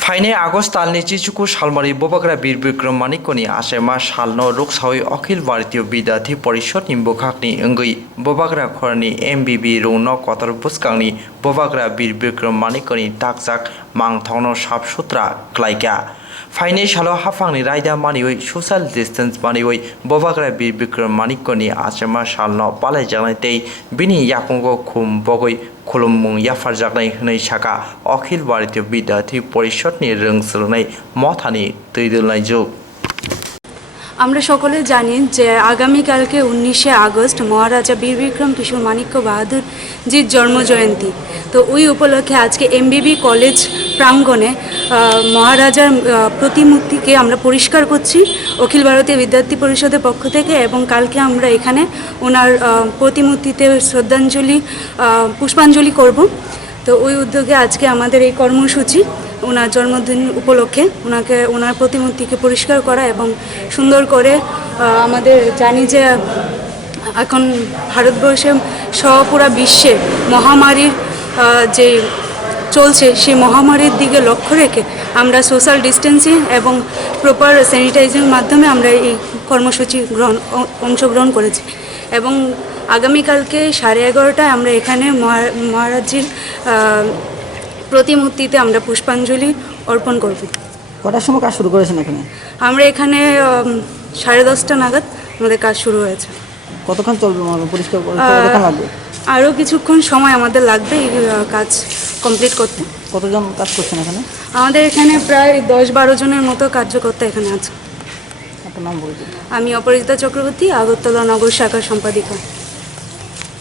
फाइने August तालनि चिचुकु Salmari बोबाग्रा वीर विक्रम मानिकनि आसेमा सालनो रुकसावै अखिल भारतीय विद्यार्थी परिषद नि बुखाकनि अंगै बोबाग्रा खरनि एमबिबि रौनो कतर बुसकांनि बोबाग्रा वीर विक्रम मानिकनि ताकजाक मांथावनो साफसुथ्रा क्लाइका फाइने सालो हाफांनि रायदा मानिवै सोशल डिस्टेंस मानिवै बोबाग्रा वीर विक्रम मानिकनि आसेमा सालनो पालाय जानाय तै बिनि याकुंगो खुम बगै खुलुममुं याफारजागनाय हनै साका अखिल भारतीय विद्यार्थी परिषदनि रोंसोलोंनाय मथानि दैदेननाय जुग আমরা সকলে জানি যে আগামীকালকে 19শে আগস্ট মহারাজা বীর বিক্রম কিশোর মানিক্য বাহাদুর জির জন্মজয়ন্তী। তো ওই উপলক্ষে আজকে এমবিবি কলেজ প্রাঙ্গণে মহারাজার প্রতিমূর্তিকে আমরা পরিষ্কার করছি অখিল ভারতীয় বিদ্যার্থী পরিষদের পক্ষ থেকে, এবং কালকে আমরা এখানে ওনার প্রতিমূর্তিতে শ্রদ্ধাঞ্জলি পুষ্পাঞ্জলি করব। তো ওই উদ্যোগে আজকে আমাদের এই কর্মসূচি ওনার জন্মদিন উপলক্ষে ওনার প্রতিমূর্তিকে পরিষ্কার করা এবং সুন্দর করে আমাদের জানি যে এখন ভারতবর্ষে সহ পুরা বিশ্বে মহামারীর যে চলছে সেই মহামারীর দিকে লক্ষ্য রেখে আমরা সোশ্যাল ডিস্টেন্সিং এবং প্রপার স্যানিটাইজিং মাধ্যমে আমরা এই কর্মসূচি অংশগ্রহণ করেছি, এবং আগামীকালকে 11:30টায় আমরা এখানে মহারাজজির প্রতিমূর্তিতে আমরা পুষ্পাঞ্জলি অর্পণ করব। কটার সময় কাজ শুরু করেছেন এখানে? আমরা এখানে 10:30টা নাগাদ আমাদের কাজ শুরু হয়েছে। কতক্ষণ চলবে পরিষ্কার কতক্ষণ লাগবে? আরও কিছুক্ষণ সময় আমাদের লাগবে এই কাজ কমপ্লিট করতে। কতজন কাজ করছেন এখানে? আমাদের এখানে প্রায় 10-12 জনের মতো কার্যকর্তা এখানে আছে। আপনার নাম বলুন। আমি অপরাজিতা চক্রবর্তী, আগরতলা নগর শাখার সম্পাদিকা।